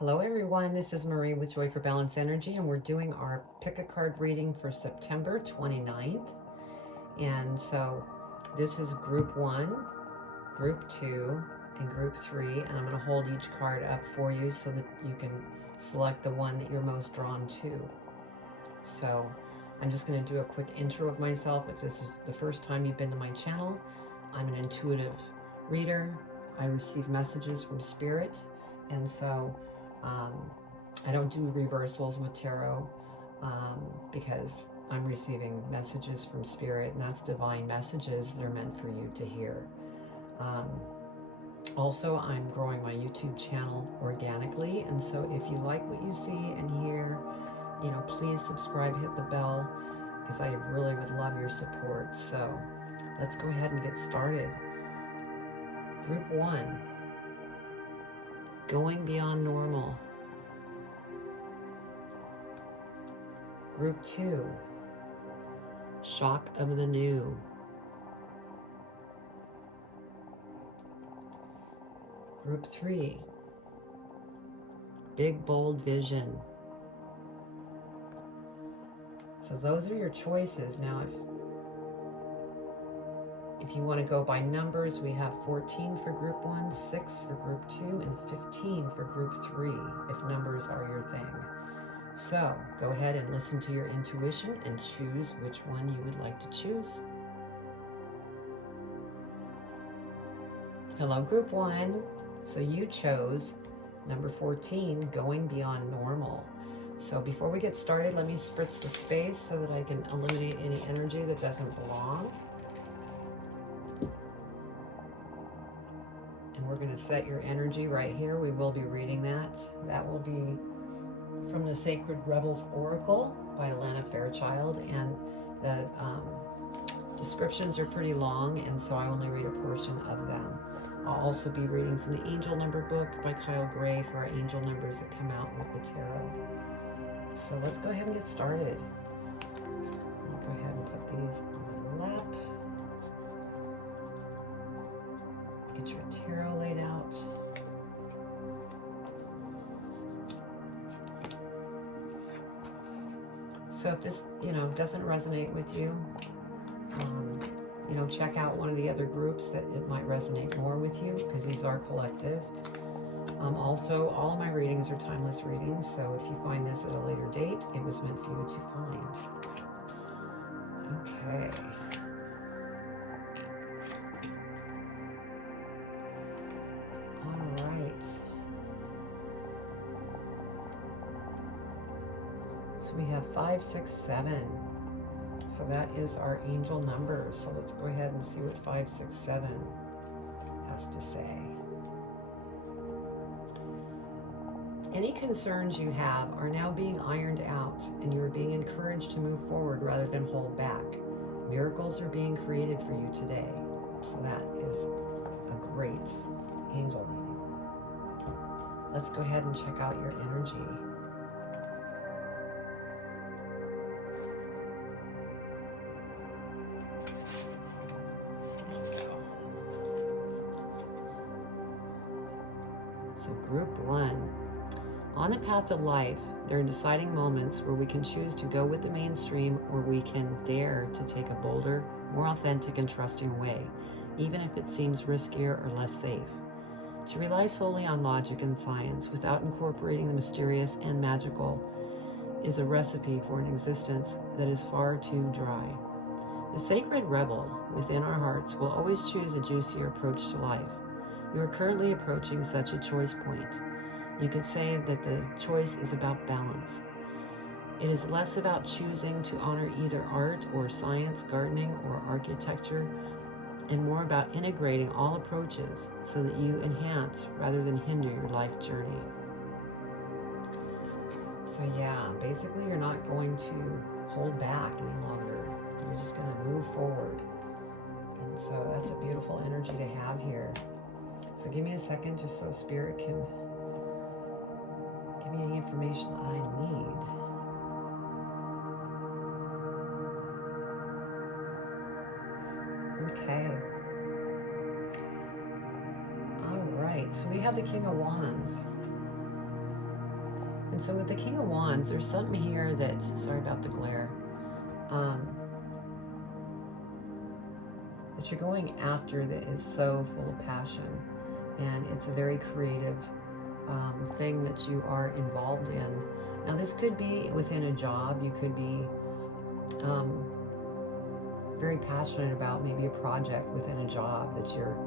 Hello everyone, this is Marie with Joy for Balance Energy, and we're doing our pick a card reading for September 29th. And so this is group 1, group 2, and group 3, and I'm going to hold each card up for you so that you can select the one that you're most drawn to. So I'm just going to do a quick intro of myself. If this is the first time you've been to my channel, I'm an intuitive reader. I receive messages from Spirit, and so I don't do reversals with tarot because I'm receiving messages from Spirit, and that's divine messages that are meant for you to hear. Also, I'm growing my YouTube channel organically, and so if you like what you see and hear, please subscribe, hit the bell, because I really would love your support. So let's go ahead and get started. Group 1, going beyond normal. Group 2, shock of the new. Group 3, big bold vision. So those are your choices. Now if you want to go by numbers, we have 14 for group 1, 6 for group 2, and 15 for group 3, if numbers are your thing. So go ahead and listen to your intuition and choose which one you would like to choose. Hello, group 1. So you chose number 14, going beyond normal. So before we get started, let me spritz the space so that I can eliminate any energy that doesn't belong. And we're going to set your energy right here. We will be reading that. That will be from the Sacred Rebels Oracle by Lana Fairchild, and the descriptions are pretty long, and so I only read a portion of them. I'll also be reading from the Angel Number book by Kyle Gray for our angel numbers that come out with the tarot. So let's go ahead and get started. I'll go ahead and put these on my lap. Get your tarot laid out. So if this, doesn't resonate with you, check out one of the other groups that it might resonate more with you, because these are collective. Also, all of my readings are timeless readings, so if you find this at a later date, it was meant for you to find. Okay. All right. So we have 5, 6, 7. So that is our angel numbers. So let's go ahead and see what 5, 6, 7 has to say. Any concerns you have are now being ironed out, and you are being encouraged to move forward rather than hold back. Miracles are being created for you today. So that is a great angel reading. Let's go ahead and check out your energy. Group 1. On the path of life, there are deciding moments where we can choose to go with the mainstream, or we can dare to take a bolder, more authentic and trusting way, even if it seems riskier or less safe. To rely solely on logic and science without incorporating the mysterious and magical is a recipe for an existence that is far too dry. The sacred rebel within our hearts will always choose a juicier approach to life. You are currently approaching such a choice point. You could say that the choice is about balance. It is less about choosing to honor either art or science, gardening or architecture, and more about integrating all approaches so that you enhance rather than hinder your life journey. So yeah, basically you're not going to hold back any longer. You're just going to move forward. And so that's a beautiful energy to have here. So give me a second just so Spirit can give me any information I need. Okay. All right, so we have the King of Wands. And so with the King of Wands, there's something here that, sorry about the glare, that you're going after that is so full of passion. And it's a very creative thing that you are involved in. Now this could be within a job. You could be very passionate about maybe a project within a job that you're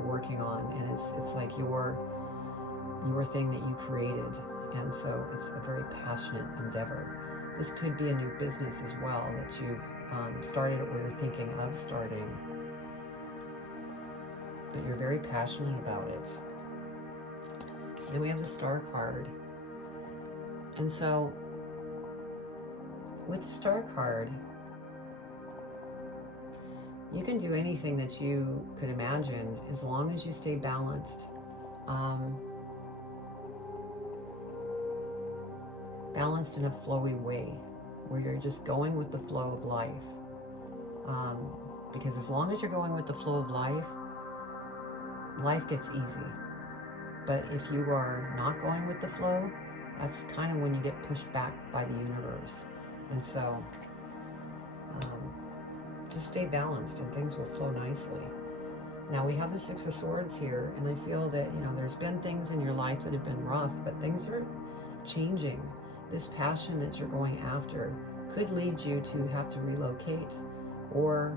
working on, and it's like your thing that you created, and so it's a very passionate endeavor. This could be a new business as well that you've started or you're thinking of starting, but you're very passionate about it. Then we have the Star card, and so with the Star card, you can do anything that you could imagine as long as you stay balanced. Balanced in a flowy way, where you're just going with the flow of life. Because as long as you're going with the flow of life, life gets easy. But if you are not going with the flow, that's kind of when you get pushed back by the universe. And so, just stay balanced and things will flow nicely. Now we have the Six of Swords here, and I feel that, there's been things in your life that have been rough, but things are changing. This passion that you're going after could lead you to have to relocate or,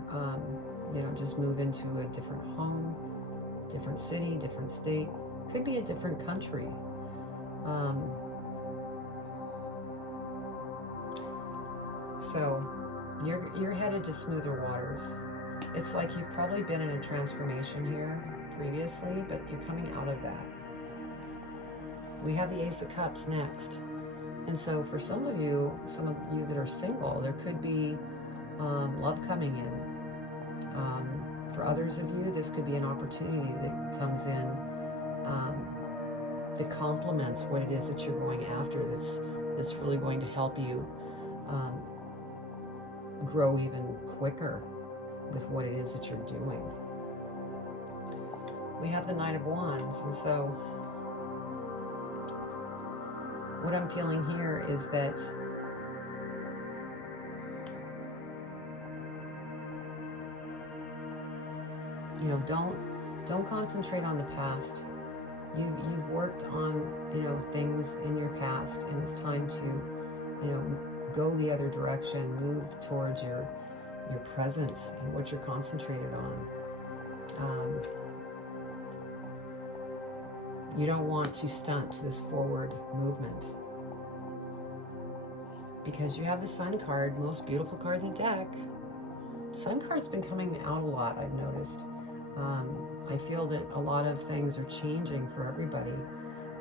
just move into a different home, different city, different state. Could be a different country. So you're headed to smoother waters. It's like you've probably been in a transformation here previously, but you're coming out of that. We have the Ace of Cups next. And so for some of you that are single, there could be love coming in. For others of you, this could be an opportunity that comes in that complements what it is that you're going after, that's really going to help you grow even quicker with what it is that you're doing. We have the Knight of Wands, and so what I'm feeling here is that don't concentrate on the past. You've worked on things in your past, and it's time to go the other direction, move towards your present and what you're concentrated on. You don't want to stunt this forward movement, because you have the Sun card, most beautiful card in the deck. Sun card's been coming out a lot, I've noticed. I feel that a lot of things are changing for everybody.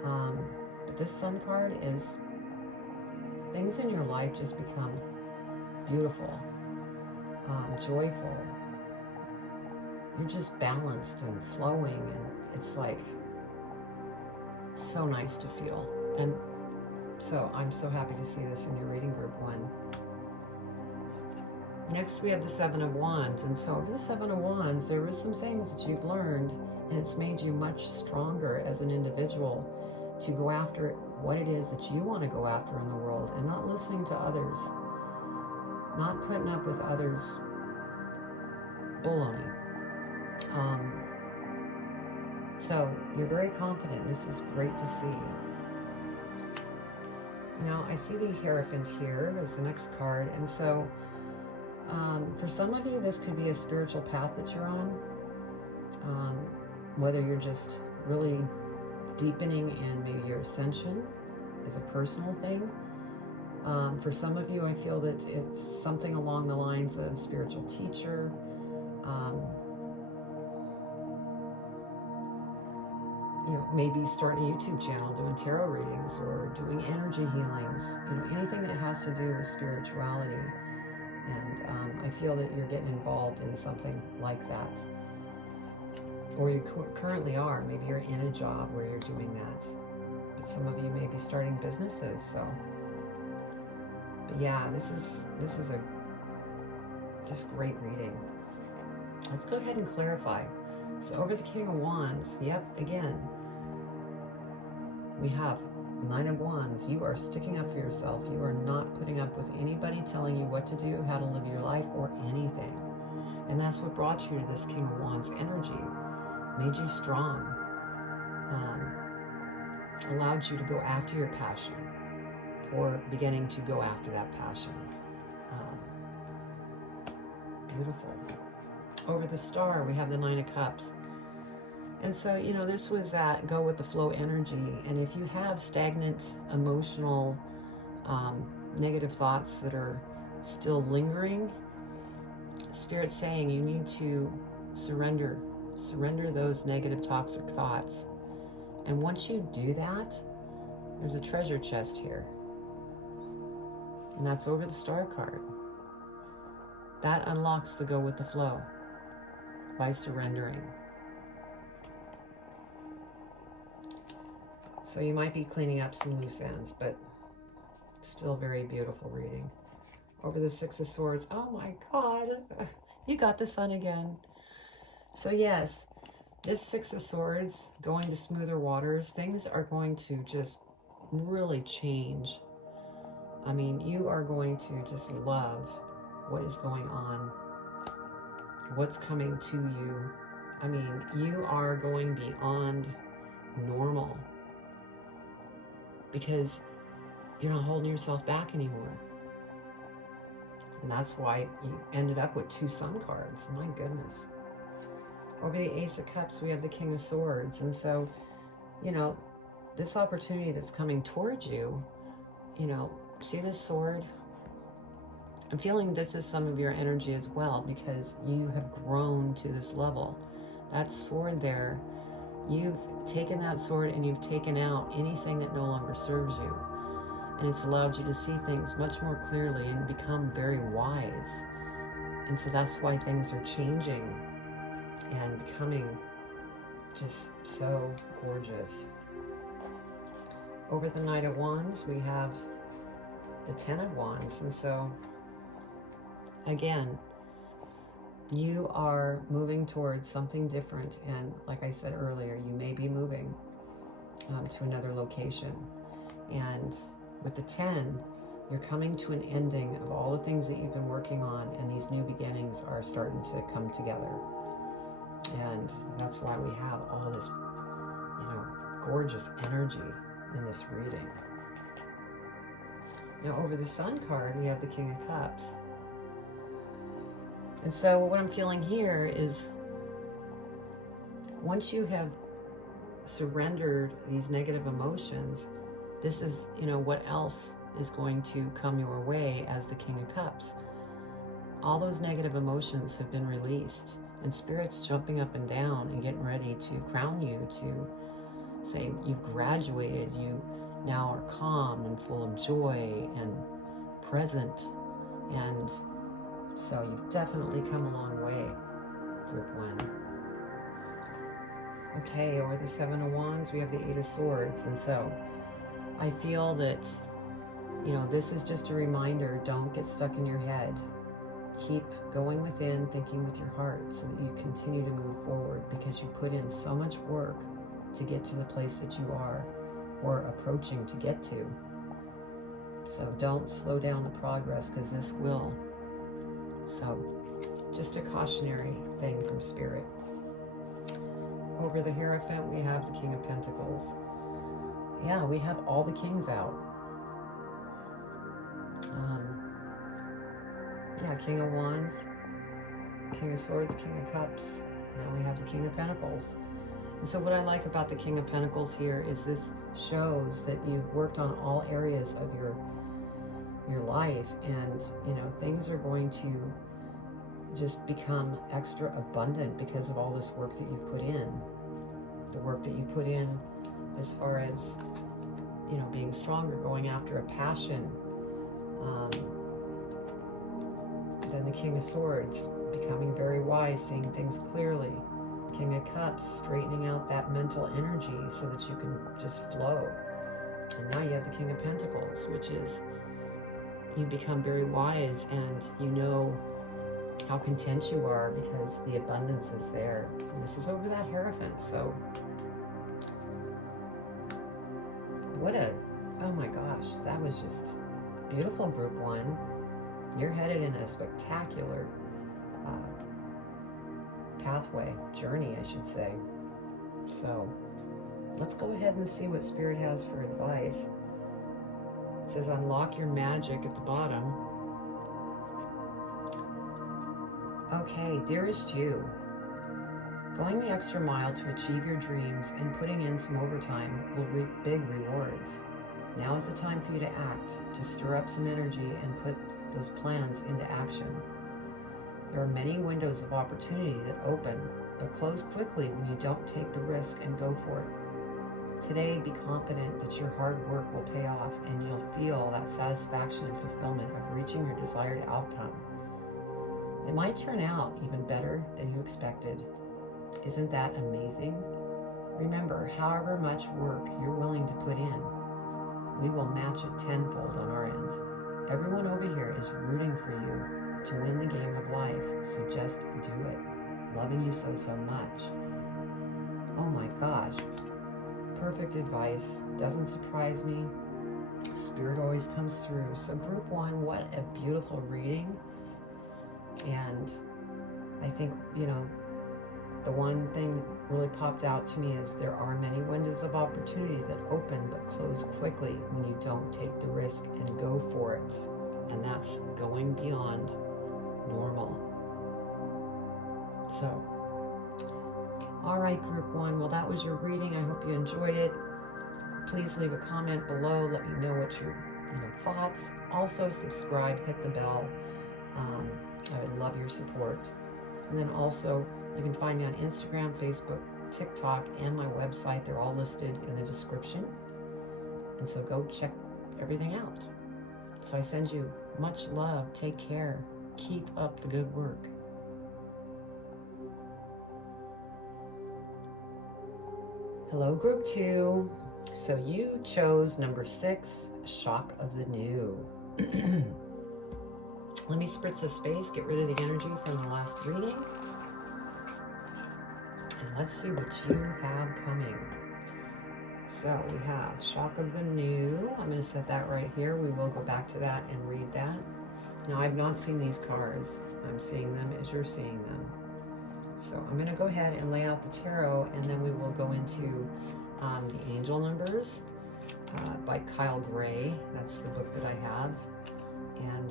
But this Sun card is things in your life just become beautiful, joyful. You're just balanced and flowing, and it's like so nice to feel. And so I'm so happy to see this in your reading group 1. Next we have the Seven of Wands, and so over the Seven of Wands, there is some things that you've learned, and it's made you much stronger as an individual to go after what it is that you want to go after in the world, and not listening to others, not putting up with others' baloney. So you're very confident. This is great to see. Now I see the Hierophant here as the next card, and so for some of you, this could be a spiritual path that you're on, whether you're just really deepening in maybe your ascension as a personal thing. For some of you, I feel that it's something along the lines of spiritual teacher, maybe starting a YouTube channel, doing tarot readings or doing energy healings, anything that has to do with spirituality. And I feel that you're getting involved in something like that. Or you currently are. Maybe you're in a job where you're doing that. But some of you may be starting businesses, so. But yeah, this is a just great reading. Let's go ahead and clarify. So over the King of Wands, yep, again, we have Nine of Wands, you are sticking up for yourself. You are not putting up with anybody telling you what to do, how to live your life, or anything. And that's what brought you to this King of Wands energy. Made you strong. Allowed you to go after your passion, or beginning to go after that passion. Beautiful. Over the star, we have the Nine of Cups. And so, you know, this was that go with the flow energy. And if you have stagnant, emotional, negative thoughts that are still lingering, Spirit's saying you need to surrender those negative, toxic thoughts. And once you do that, there's a treasure chest here. And that's over the star card. That unlocks the go with the flow by surrendering. So you might be cleaning up some loose ends, but still very beautiful reading. Over the Six of Swords. Oh my God, you got the sun again. So yes, this Six of Swords, going to smoother waters, things are going to just really change. I mean, you are going to just love what is going on, what's coming to you. I mean, you are going beyond normal because you're not holding yourself back anymore. And that's why you ended up with 2 sun cards. My goodness. Over the Ace of Cups, we have the King of Swords. And so, you know, this opportunity that's coming towards you, you know, see this sword? I'm feeling this is some of your energy as well, because you have grown to this level. That sword there, you've taken that sword and you've taken out anything that no longer serves you. And it's allowed you to see things much more clearly and become very wise. And so that's why things are changing and becoming just so gorgeous. Over the Knight of Wands, we have the Ten of Wands. And so, again, you are moving towards something different. And like I said earlier, you may be moving to another location. And with the 10, you're coming to an ending of all the things that you've been working on, and these new beginnings are starting to come together. And that's why we have all this, you know, gorgeous energy in this reading. Now over the Sun card, we have the King of Cups. And so what I'm feeling here is once you have surrendered these negative emotions, this is, you know, what else is going to come your way as the King of Cups. All those negative emotions have been released, and Spirit's jumping up and down and getting ready to crown you, to say you've graduated, you now are calm and full of joy and present. And so you've definitely come a long way, Group 1. Okay, over the Seven of Wands, we have the Eight of Swords. And so I feel that, you know, this is just a reminder, don't get stuck in your head. Keep going within, thinking with your heart, so that you continue to move forward, because you put in so much work to get to the place that you are, or approaching to get to. So don't slow down the progress, because this will. So just a cautionary thing from Spirit. Over the Hierophant, we have the King of Pentacles. Yeah, we have all the kings out. Yeah, King of Wands, King of Swords, King of Cups. Now we have the King of Pentacles. And so what I like about the King of Pentacles here is this shows that you've worked on all areas of your life, and, you know, things are going to just become extra abundant because of all this work that you've put in. The work that you put in as far as, you know, being stronger, going after a passion. Then the King of Swords, becoming very wise, seeing things clearly. King of Cups, straightening out that mental energy so that you can just flow. And now you have the King of Pentacles, which is you become very wise, and you know how content you are because the abundance is there. And this is over that Hierophant. So what a Oh my gosh, that was just beautiful, group one. You're headed in a spectacular pathway, journey, I should say. So let's go ahead and see what Spirit has for advice. It says unlock your magic at the bottom. Okay, dearest you, going the extra mile to achieve your dreams and putting in some overtime will reap big rewards. Now is the time for you to act, to stir up some energy and put those plans into action. There are many windows of opportunity that open, but close quickly when you don't take the risk and go for it. Today, be confident that your hard work will pay off and you'll feel that satisfaction and fulfillment of reaching your desired outcome. It might turn out even better than you expected. Isn't that amazing? Remember, however much work you're willing to put in, we will match it tenfold on our end. Everyone over here is rooting for you to win the game of life, so just do it. Loving you so much. Oh my gosh. Perfect advice. Doesn't surprise me. Spirit always comes through. So group one, what a beautiful reading. And I think, the one thing that really popped out to me is there are many windows of opportunity that open but close quickly when you don't take the risk and go for it. And that's going beyond normal. So, all right, group one. Well, that was your reading. I hope you enjoyed it. Please leave a comment below. Let me know what your thoughts. Also, subscribe, hit the bell. I would love your support. And then also, you can find me on Instagram, Facebook, TikTok, and my website. They're all listed in the description. And so go check everything out. So I send you much love. Take care. Keep up the good work. Hello, group two. So you chose number 6, Shock of the New. Let me spritz the space, get rid of the energy from the last reading. And let's see what you have coming. So we have Shock of the New. I'm going to set that right here. We will go back to that and read that. Now, I've not seen these cards. I'm seeing them as you're seeing them. So I'm going to go ahead and lay out the tarot, and then we will go into the angel numbers by Kyle Gray. That's the book that I have. And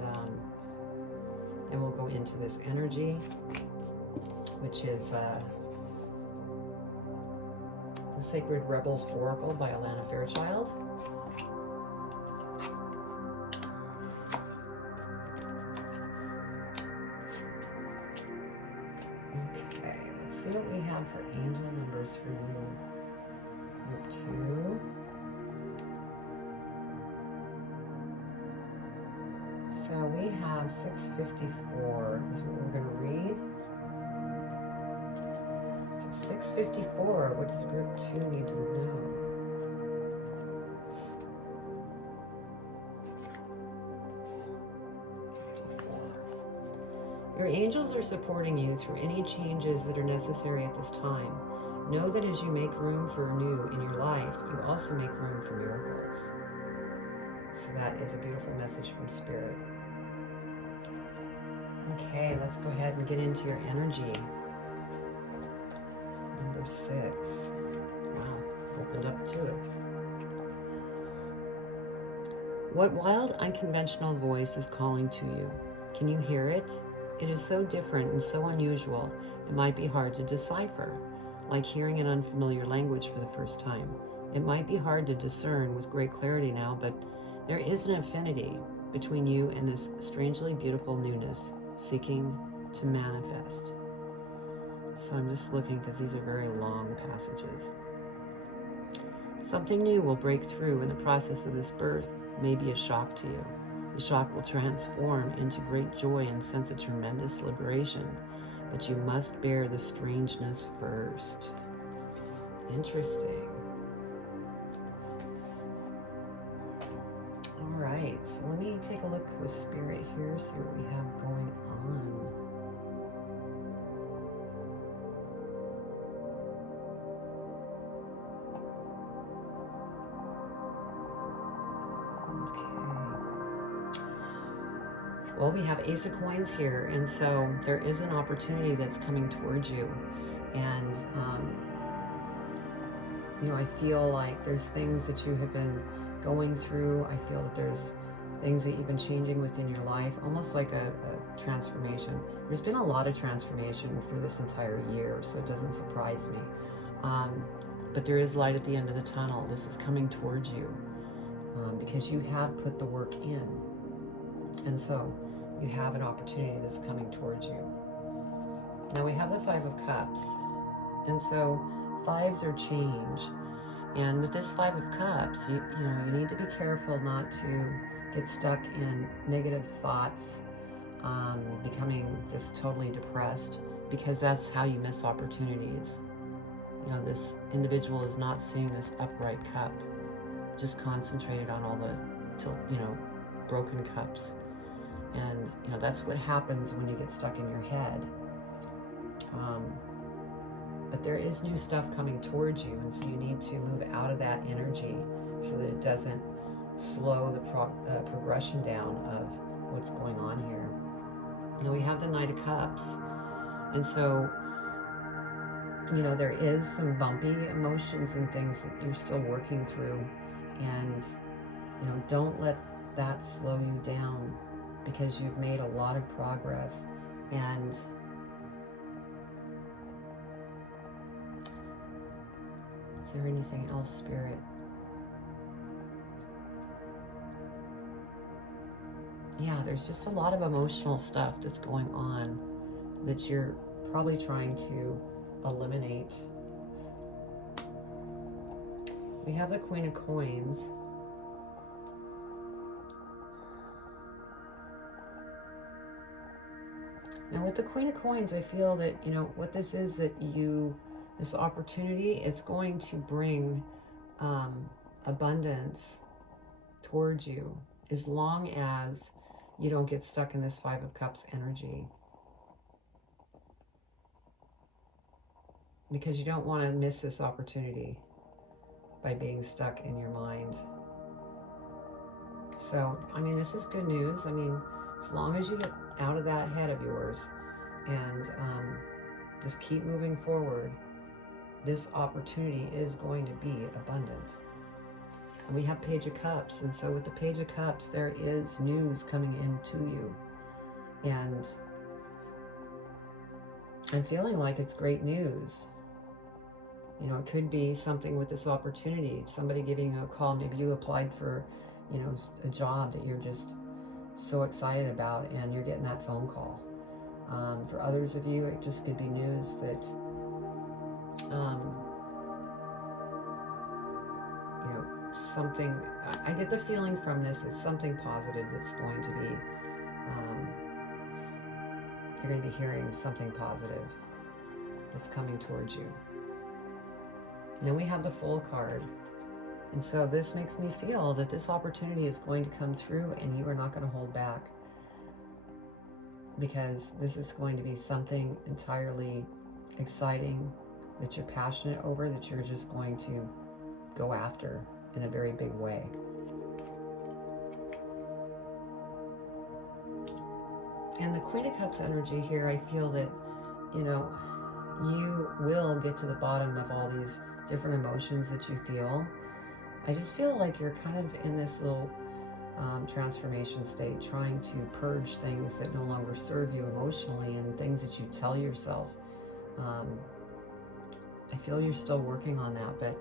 then we'll go into this energy, which is the Sacred Rebels Oracle by Alana Fairchild. Okay, let's see what we have for angel numbers for you. Group 2. So we have 654 is what we're going to read. So 654, what does group 2 need to know? Your angels are supporting you through any changes that are necessary at this time. Know that as you make room for new in your life, you also make room for miracles. So that is a beautiful message from Spirit. Okay, let's go ahead and get into your energy. Number 6. Wow, opened up to it. What wild, unconventional voice is calling to you? Can you hear it? It is so different and so unusual, it might be hard to decipher, like hearing an unfamiliar language for the first time. It might be hard to discern with great clarity now, but there is an affinity between you and this strangely beautiful newness, seeking to manifest. So I'm just looking because these are very long passages. Something new will break through in the process of this birth, may be a shock to you. The shock will transform into great joy and sense of tremendous liberation, but you must bear the strangeness first. Interesting. All right, so let me take a look with Spirit here, see what we have going on. Well, we have Ace of Coins here, and so there is an opportunity that's coming towards you. And, you know, I feel like there's things that you have been going through. I feel that there's things that you've been changing within your life, almost like a transformation. There's been a lot of transformation for this entire year, so it doesn't surprise me. But there is light at the end of the tunnel. This is coming towards you because you have put the work in. And so you have an opportunity that's coming towards you. Now we have the Five of Cups. And so fives are change. And with this Five of Cups, you know, you need to be careful not to get stuck in negative thoughts, becoming just totally depressed, because that's how you miss opportunities. You know, this individual is not seeing this upright cup, just concentrated on all the, you know, broken cups. And, you know, that's what happens when you get stuck in your head. But there is new stuff coming towards you, and so you need to move out of that energy so that it doesn't slow the progression down of what's going on here. Now we have the Knight of Cups, and so, you know, there is some bumpy emotions and things that you're still working through, and, you know, don't let that slow you down, because you've made a lot of progress. And is there anything else, Spirit? Yeah, there's just a lot of emotional stuff that's going on that you're probably trying to eliminate. We have the Queen of Coins. Now with the Queen of Coins, I feel that, you know, what this is, that this opportunity, it's going to bring abundance towards you, as long as you don't get stuck in this Five of Cups energy. Because you don't want to miss this opportunity by being stuck in your mind. So, I mean, this is good news. I mean, as long as you get out of that head of yours and just keep moving forward, this opportunity is going to be abundant. And we have Page of Cups, and so with the Page of Cups, there is news coming into you. And I'm feeling like it's great news. You know, it could be something with this opportunity, somebody giving you a call. Maybe you applied for, you know, a job that you're just so excited about, and you're getting that phone call. For others of you, it just could be news that, you know, something, I get the feeling from this, it's something positive that's going to be, you're going to be hearing something positive that's coming towards you. And then we have the Fool card. And so this makes me feel that this opportunity is going to come through, and you are not going to hold back, because this is going to be something entirely exciting that you're passionate over, that you're just going to go after in a very big way. And the Queen of Cups energy here, I feel that, you know, you will get to the bottom of all these different emotions that you feel. I just feel like you're kind of in this little transformation state, trying to purge things that no longer serve you emotionally, and things that you tell yourself. I feel you're still working on that, but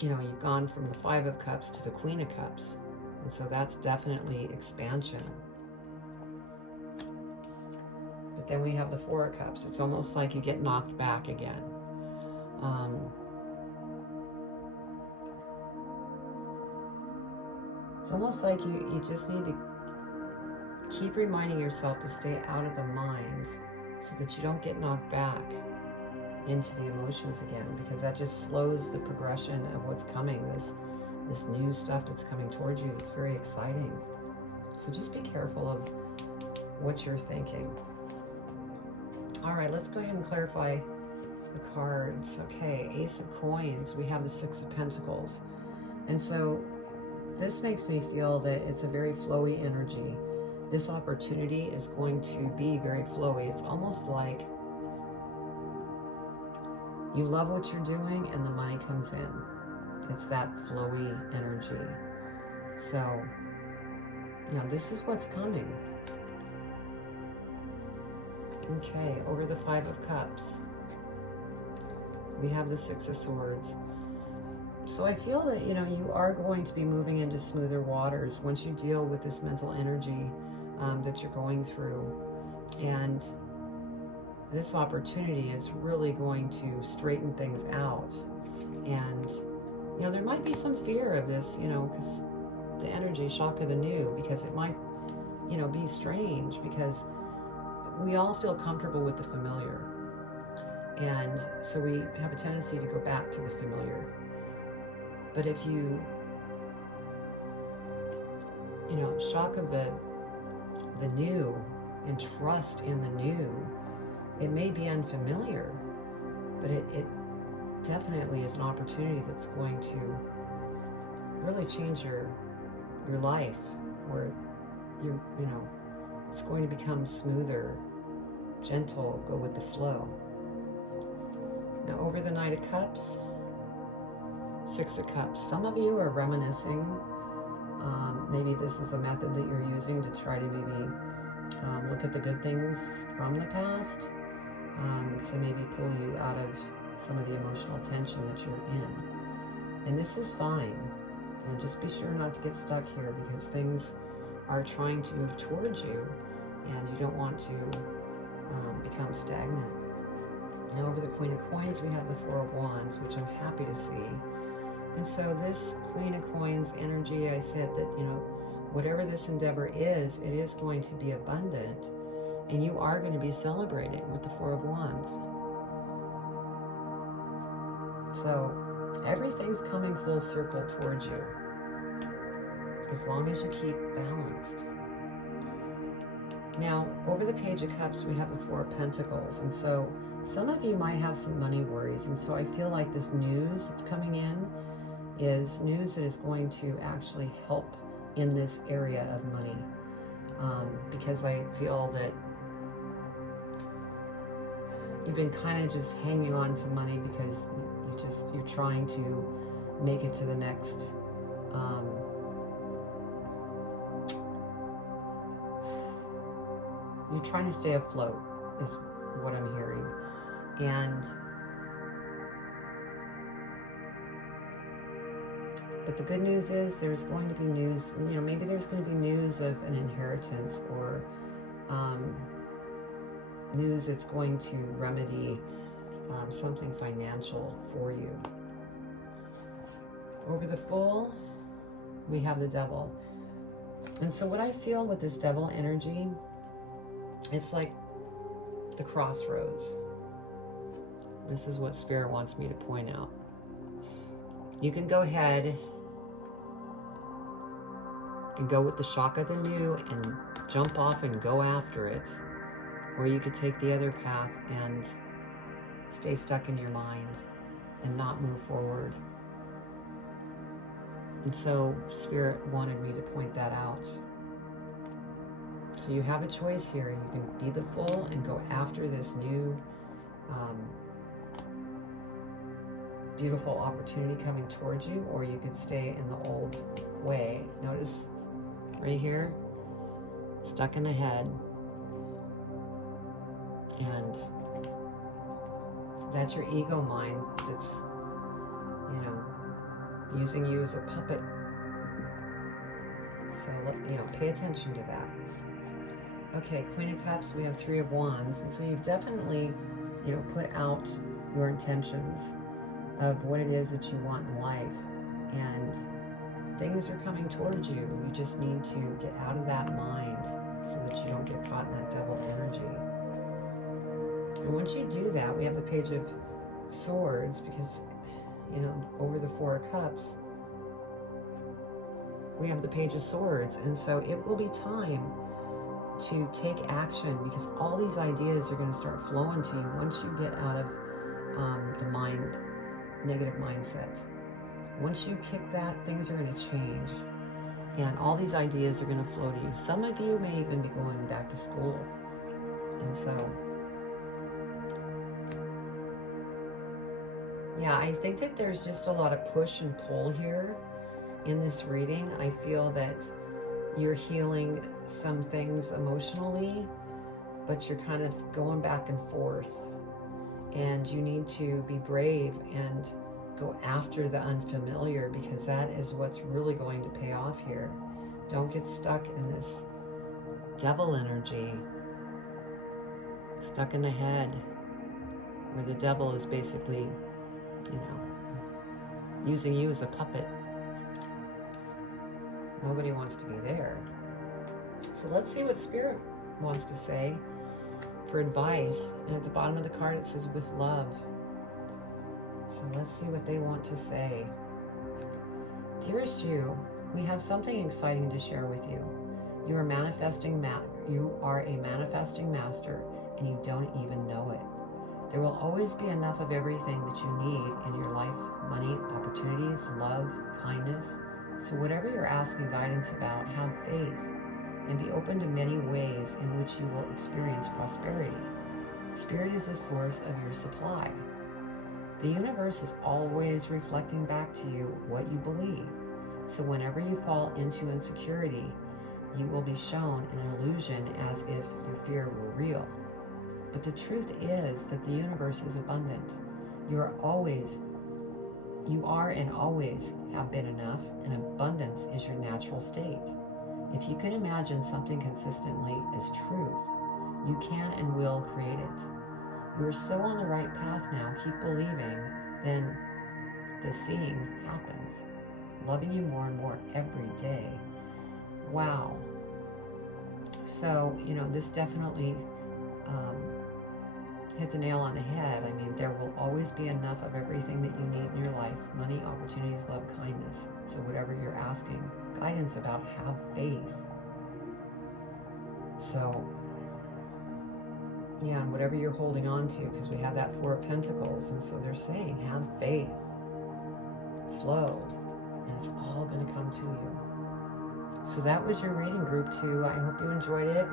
you know, you've gone from the Five of Cups to the Queen of Cups, and so that's definitely expansion. But then we have the Four of Cups. It's almost like you get knocked back again. It's almost like you just need to keep reminding yourself to stay out of the mind, so that you don't get knocked back into the emotions again, because that just slows the progression of what's coming, this new stuff that's coming towards you that's very exciting. So just be careful of what you're thinking. All right, let's go ahead and clarify the cards. Okay, Ace of Coins. We have the Six of Pentacles. And so this makes me feel that it's a very flowy energy. This opportunity is going to be very flowy. It's almost like you love what you're doing and the money comes in. It's that flowy energy. So, this is what's coming. Okay, over the 5 of Cups, we have the 6 of Swords. So I feel that, you are going to be moving into smoother waters once you deal with this mental energy that you're going through. And this opportunity is really going to straighten things out. And, there might be some fear of this, because the energy, shock of the new, because it might, be strange, because we all feel comfortable with the familiar. And so we have a tendency to go back to the familiar. But if you, shock of the new and trust in the new, it may be unfamiliar, but it definitely is an opportunity that's going to really change your life, where it's going to become smoother, gentle, go with the flow. Now over the Knight of Cups, 6 of Cups. Some of you are reminiscing. Maybe this is a method that you're using to try to maybe look at the good things from the past, to maybe pull you out of some of the emotional tension that you're in. And this is fine. And just be sure not to get stuck here, because things are trying to move towards you and you don't want to become stagnant. Now over the Queen of Coins, we have the 4 of Wands, which I'm happy to see. And so this Queen of Coins energy, I said that, whatever this endeavor is, it is going to be abundant. And you are going to be celebrating with the 4 of Wands. So everything's coming full circle towards you, as long as you keep balanced. Now, over the Page of Cups, we have the 4 of Pentacles. And so some of you might have some money worries. And so I feel like this news that's coming in is news that is going to actually help in this area of money. Because I feel that you've been kind of just hanging on to money because you're trying to make it to the next you're trying to stay afloat, is what I'm hearing. But the good news is there's going to be news, maybe there's going to be news of an inheritance, or news that's going to remedy something financial for you. Over the Fool, we have the Devil. And so what I feel with this Devil energy, it's like the crossroads. This is what Spirit wants me to point out. You can go ahead and go with the shock of the new and jump off and go after it. Or you could take the other path and stay stuck in your mind and not move forward. And so Spirit wanted me to point that out. So you have a choice here. You can be the Fool and go after this new beautiful opportunity coming towards you, or you could stay in the old way. Notice right here, stuck in the head. And that's your ego mind that's, using you as a puppet. So, pay attention to that. Okay, Queen of Cups, we have 3 of Wands. And so you've definitely, put out your intentions of what it is that you want in life. And things are coming towards you. You just need to get out of that mind so that you don't get caught in that Devil energy. And once you do that, we have the Page of Swords, because, over the 4 of Cups, we have the Page of Swords. And so it will be time to take action, because all these ideas are going to start flowing to you once you get out of the negative mindset. Once you kick that, things are going to change. And all these ideas are going to flow to you. Some of you may even be going back to school. And so, yeah, I think that there's just a lot of push and pull here in this reading. I feel that you're healing some things emotionally, but you're kind of going back and forth. And you need to be brave and go after the unfamiliar, because that is what's really going to pay off here. Don't get stuck in this devil energy, stuck in the head, where the devil is basically, you know, using you as a puppet. Nobody wants to be there. So let's see what Spirit wants to say for advice. And at the bottom of the card it says, with love. So let's see what they want to say. Dearest you, we have something exciting to share with you. You are a manifesting master, and you don't even know it. There will always be enough of everything that you need in your life: money, opportunities, love, kindness. So whatever you're asking guidance about, have faith and be open to many ways in which you will experience prosperity. Spirit is the source of your supply. The universe is always reflecting back to you what you believe. So whenever you fall into insecurity, you will be shown an illusion as if your fear were real. But the truth is that the universe is abundant. You are and always have been enough, and abundance is your natural state. If you can imagine something consistently as truth, you can and will create it. You are so on the right path now. Keep believing, then the seeing happens. Loving you more and more every day. Wow. So, you know, this definitely hit the nail on the head. I mean, there will always be enough of everything that you need in your life: money, opportunities, love, kindness. So whatever you're asking guidance about, have faith. So, yeah, and whatever you're holding on to, because we have that Four of Pentacles, and so they're saying, have faith, flow, and it's all going to come to you. So that was your reading, group 2. I hope you enjoyed it,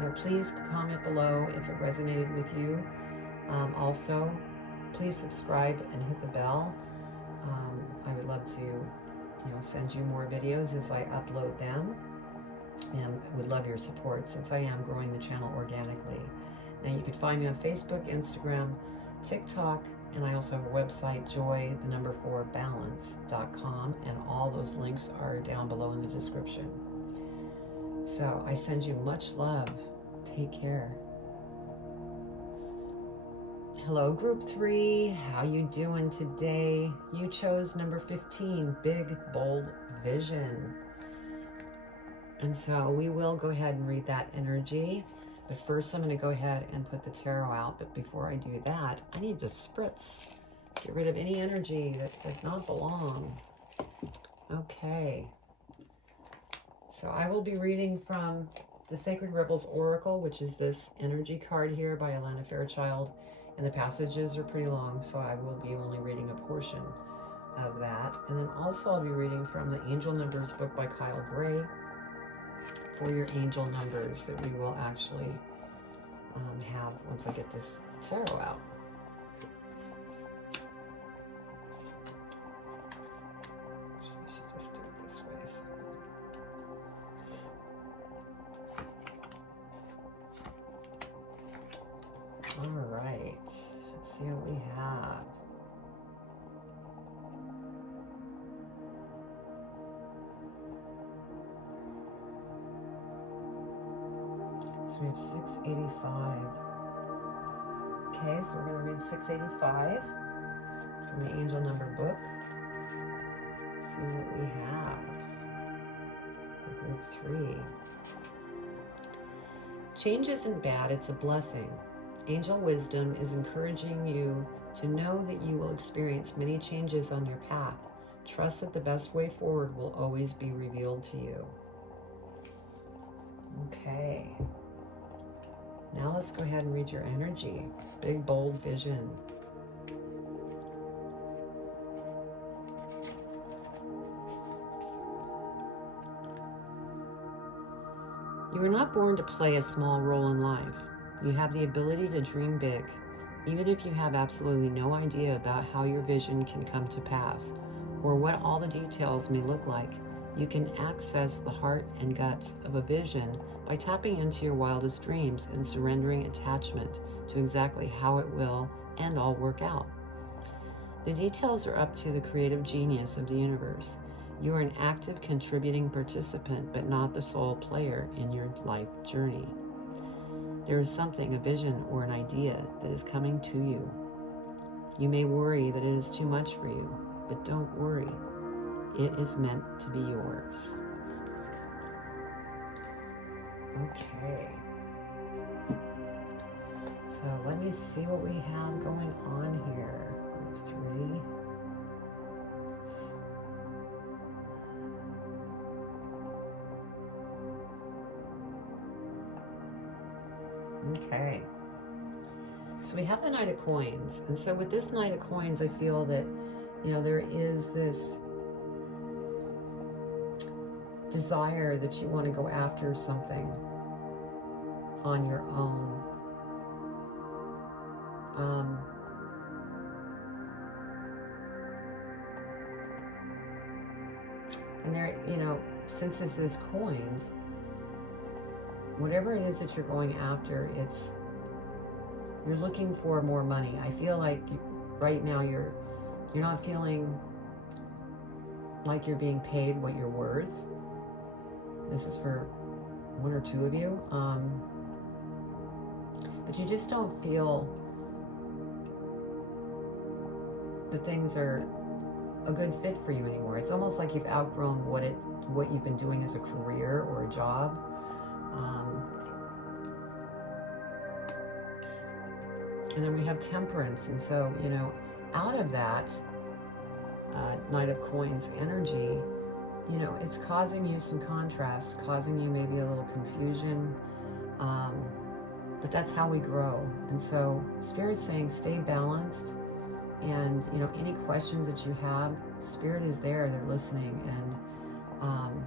and please comment below if it resonated with you. Also, please subscribe and hit the bell. I would love to, send you more videos as I upload them, and I would love your support since I am growing the channel organically. Now you can find me on Facebook, Instagram, TikTok, and I also have a website, joy4balance.com, and all those links are down below in the description. So I send you much love. Take care. Hello, group 3. How you doing today? You chose number 15, Big Bold Vision. And so we will go ahead and read that energy. But first I'm going to go ahead and put the tarot out. But before I do that, I need to spritz. Get rid of any energy that does not belong. Okay. So I will be reading from the Sacred Rebels Oracle, which is this energy card here by Elena Fairchild. And the passages are pretty long, so I will be only reading a portion of that. And then also I'll be reading from the Angel Numbers book by Kyle Gray for your angel numbers that we will actually have once I get this tarot out. Actually, I should just do it this way. All right, let's see what we have. So we have 685. Okay, so we're going to read 685 from the Angel Number book. Let's see what we have for group 3. Change isn't bad, it's a blessing. Angel wisdom is encouraging you to know that you will experience many changes on your path. Trust that the best way forward will always be revealed to you. Okay. Now let's go ahead and read your energy. Big, bold vision. You were not born to play a small role in life. You have the ability to dream big, even if you have absolutely no idea about how your vision can come to pass or what all the details may look like. You can access the heart and guts of a vision by tapping into your wildest dreams and surrendering attachment to exactly how it will and all work out. The details are up to the creative genius of the universe. You are an active contributing participant, but not the sole player in your life journey. There is something, a vision or an idea, that is coming to you. You may worry that it is too much for you, but don't worry. It is meant to be yours. Okay. So let me see what we have going on here. Group 3. Okay. So we have the Knight of Coins. And so with this Knight of Coins, I feel that, there is this desire that you want to go after something on your own. And there, since this is coins, whatever it is that you're going after, you're looking for more money. I feel like right now you're not feeling like you're being paid what you're worth. This is for one or two of you. But you just don't feel that things are a good fit for you anymore. It's almost like you've outgrown what you've been doing as a career or a job. And then we have Temperance. And so, out of that Knight of Coins energy, it's causing you some contrast, causing you maybe a little confusion. But that's how we grow. And so Spirit's saying stay balanced. And, any questions that you have, Spirit is there. They're listening. And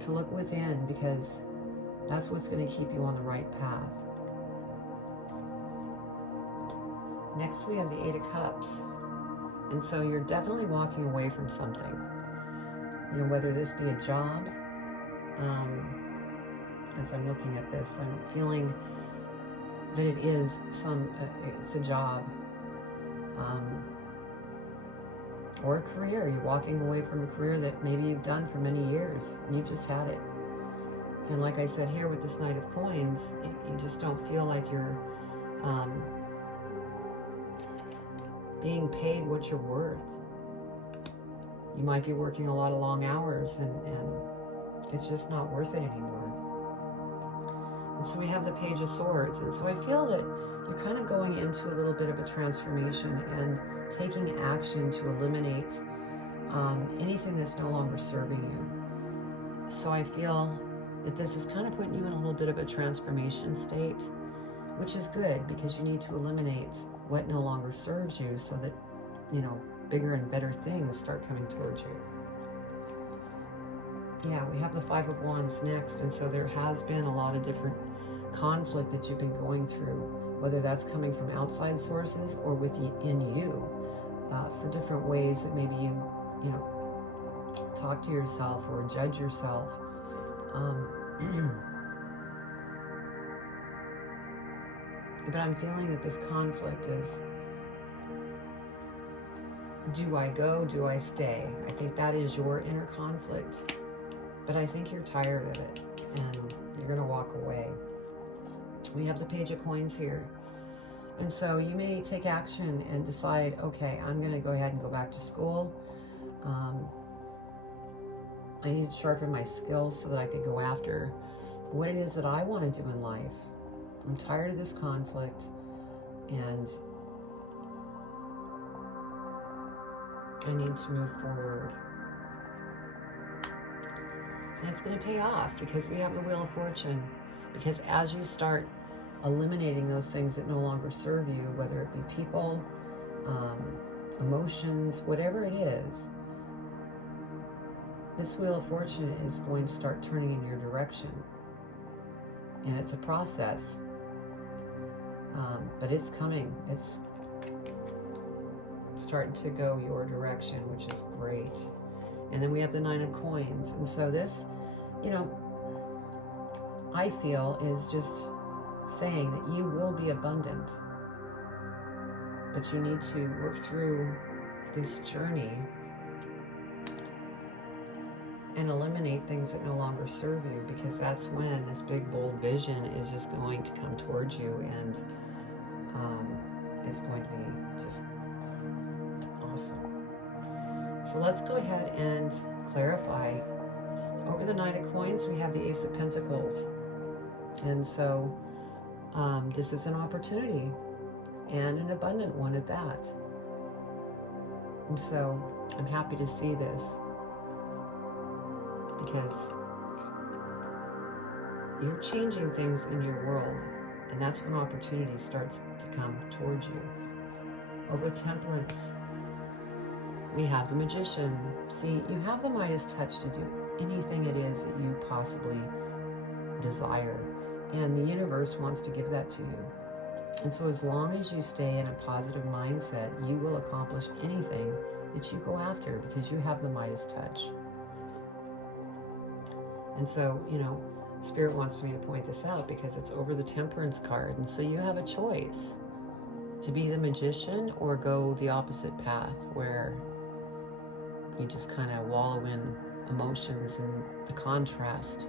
to look within, because that's what's going to keep you on the right path. Next, we have the Eight of Cups. And so you're definitely walking away from something. Whether this be a job. As I'm looking at this, I'm feeling that it is it's a job. Or a career. You're walking away from a career that maybe you've done for many years and you just had it. And like I said here with this Knight of Coins, you just don't feel like you're being paid what you're worth. You might be working a lot of long hours and it's just not worth it anymore. And so we have the Page of Swords. And so I feel that you're kind of going into a little bit of a transformation and taking action to eliminate anything that's no longer serving you. So I feel that this is kind of putting you in a little bit of a transformation state, which is good because you need to eliminate what no longer serves you so that, bigger and better things start coming towards you. Yeah, we have the Five of Wands next. And so there has been a lot of different conflict that you've been going through, whether that's coming from outside sources or within you, for different ways that maybe you talk to yourself or judge yourself. But I'm feeling that this conflict is, do I go? Do I stay? I think that is your inner conflict. But I think you're tired of it and you're going to walk away. We have the Page of Coins here. And so you may take action and decide, okay, I'm going to go ahead and go back to school. I need to sharpen my skills so that I could go after what it is that I want to do in life. I'm tired of this conflict and I need to move forward. And it's going to pay off because we have the Wheel of Fortune. Because as you start eliminating those things that no longer serve you, whether it be people, emotions, whatever it is, this Wheel of Fortune is going to start turning in your direction. And it's a process. But it's coming. It's starting to go your direction, which is great. And then we have the Nine of Coins. And so this, you know, I feel is just saying that you will be abundant. But you need to work through this journey and eliminate things that no longer serve you, because that's when this big bold vision is just going to come towards you, and it's going to be just awesome. So let's go ahead and clarify. Over the Knight of Coins, we have the Ace of Pentacles, and so this is an opportunity, and an abundant one at that. And so I'm happy to see this, because you're changing things in your world, and that's when opportunity starts to come towards you. Over Temperance, we have the Magician. See, you have the Midas touch to do anything it is that you possibly desire, and the universe wants to give that to you. And so as long as you stay in a positive mindset, you will accomplish anything that you go after, because you have the Midas touch. And so, you know, Spirit wants me to point this out because it's over the Temperance card. And so you have a choice to be the Magician or go the opposite path, where you just kind of wallow in emotions and the contrast.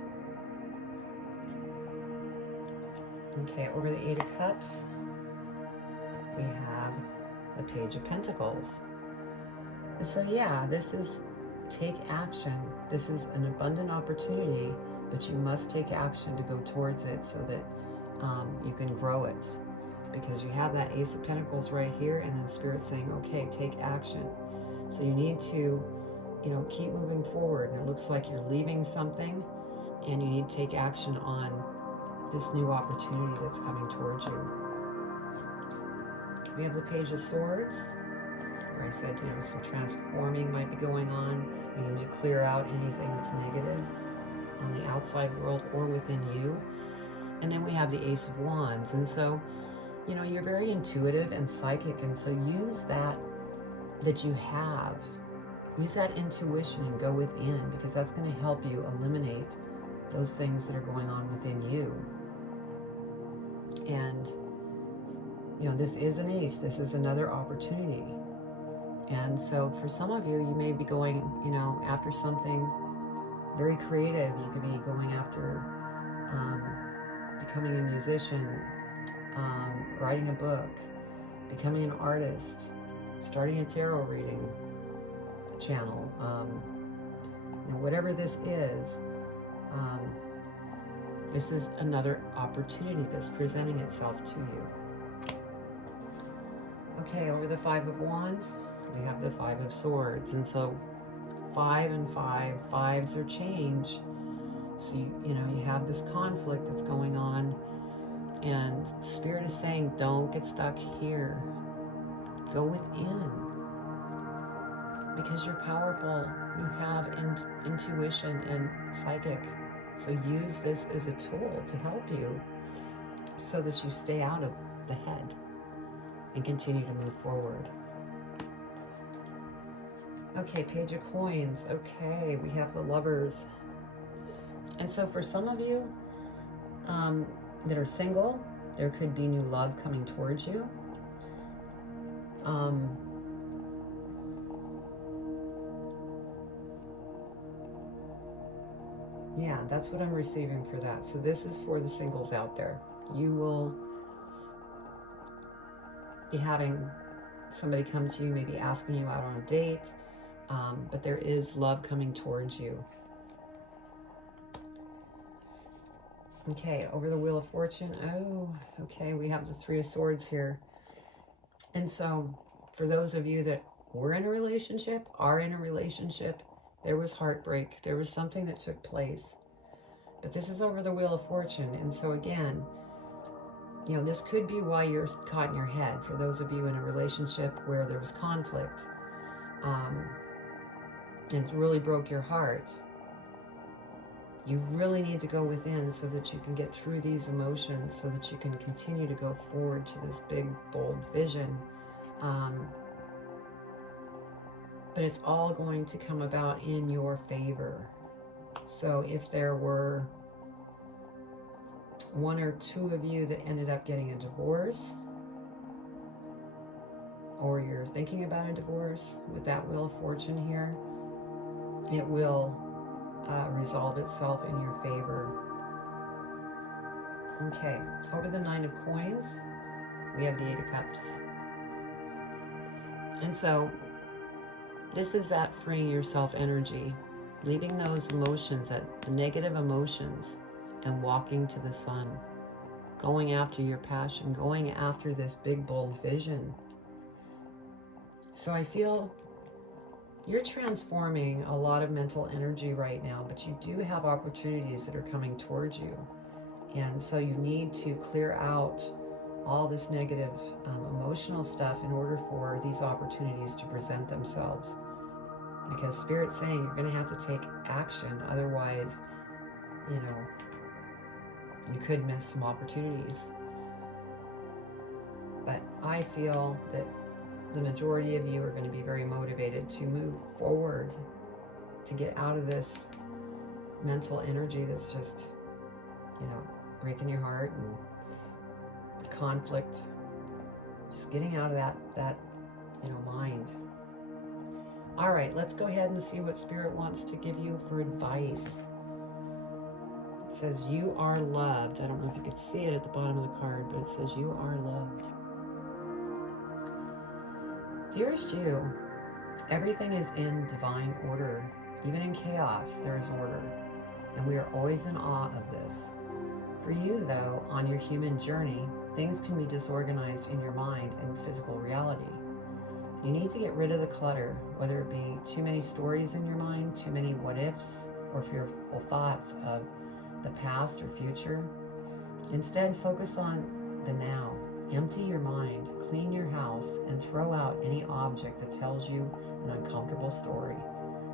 Okay, over the Eight of Cups, we have the Page of Pentacles. So yeah, this is take action. This is an abundant opportunity, but you must take action to go towards it so that you can grow it. Because you have that Ace of Pentacles right here, and then Spirit saying, okay, take action. So you need to, you know, keep moving forward. And it looks like you're leaving something, and you need to take action on this new opportunity that's coming towards you. We have the Page of Swords, where I said, you know, some transforming might be going on. You need to clear out anything that's negative on the outside world or within you. And then we have the Ace of Wands. And so, you know, you're very intuitive and psychic. And so use that you have. Use that intuition and go within, because that's going to help you eliminate those things that are going on within you. And, you know, this is an ace. This is another opportunity. And so for some of you, you may be going, you know, after something very creative. You could be going after becoming a musician, writing a book, becoming an artist, starting a tarot reading channel. You know, whatever this is another opportunity that's presenting itself to you. Okay, over the Five of Wands, we have the Five of Swords. And so 5 and 5, fives are change. So you know, you have this conflict that's going on, and Spirit is saying, don't get stuck here. Go within, because you're powerful. You have intuition and psychic. So use this as a tool to help you so that you stay out of the head and continue to move forward. Okay, Page of Coins. Okay, we have the Lovers. And so for some of you that are single, there could be new love coming towards you. Yeah, that's what I'm receiving for that. So this is for the singles out there. You will be having somebody come to you, maybe asking you out on a date, but there is love coming towards you. Okay, over the Wheel of Fortune. Oh, okay, we have the Three of Swords here. And so for those of you that were in a relationship, are in a relationship, there was heartbreak. There was something that took place. But this is over the Wheel of Fortune. And so again, you know, this could be why you're caught in your head. For those of you in a relationship where there was conflict, and it really broke your heart, you really need to go within so that you can get through these emotions, so that you can continue to go forward to this big, bold vision. But it's all going to come about in your favor. So if there were one or two of you that ended up getting a divorce, or you're thinking about a divorce with that Wheel of Fortune here, it will resolve itself in your favor. Okay, over the Nine of Coins, we have the Eight of Cups. And so this is that freeing yourself energy, leaving those emotions, the negative emotions, and walking to the sun, going after your passion, going after this big, bold vision. So I feel you're transforming a lot of mental energy right now, but you do have opportunities that are coming towards you. And so you need to clear out all this negative emotional stuff in order for these opportunities to present themselves. Because Spirit's saying you're going to have to take action. Otherwise, you could miss some opportunities. But I feel that the majority of you are going to be very motivated to move forward, to get out of this mental energy that's just, breaking your heart and conflict. Just getting out of that mind. All right, let's go ahead and see what Spirit wants to give you for advice. It says you are loved. I don't know if you can see it at the bottom of the card, but it says you are loved. Dearest you, everything is in divine order. Even in chaos, there is order, and we are always in awe of this. For you, though, on your human journey, things can be disorganized in your mind and physical reality. You need to get rid of the clutter, whether it be too many stories in your mind, too many what-ifs, or fearful thoughts of the past or future. Instead, focus on the now. Empty your mind, clean your house, and throw out any object that tells you an uncomfortable story.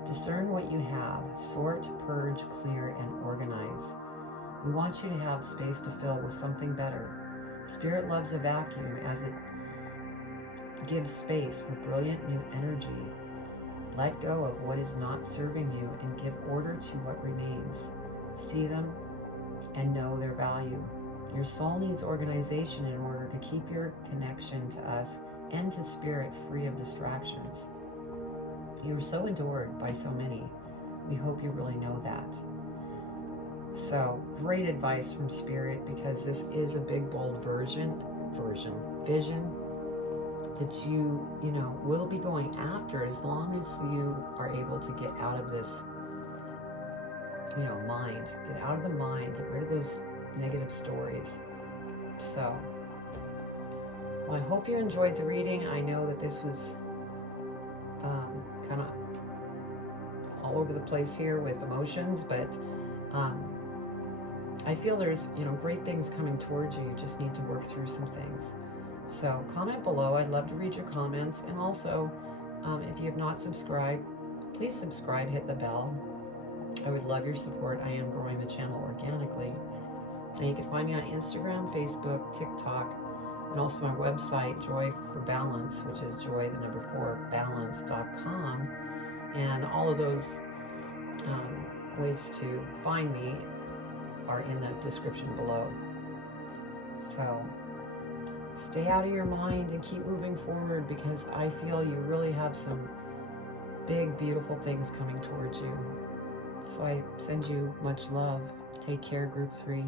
Discern what you have, sort, purge, clear, and organize. We want you to have space to fill with something better. Spirit loves a vacuum as it gives space for brilliant new energy. Let go of what is not serving you and give order to what remains. See them and know their value. Your soul needs organization in order to keep your connection to us and to Spirit free of distractions. You are so adored by so many. We hope you really know that. So, great advice from Spirit, because this is a big, bold vision that you will be going after as long as you are able to get out of this, mind. Get out of the mind. Get rid of those negative stories. So, well, I hope you enjoyed the reading. I know that this was kind of all over the place here with emotions, but I feel there's great things coming towards you. You just need to work through some things. So comment below. I'd love to read your comments. And also, if you have not subscribed, please subscribe, hit the bell. I would love your support. I am growing the channel organically. And you can find me on Instagram, Facebook, TikTok, and also my website, Joy for Balance, which is joy4balance.com. And all of those ways to find me are in the description below. So stay out of your mind and keep moving forward, because I feel you really have some big, beautiful things coming towards you. So I send you much love. Take care, Group 3.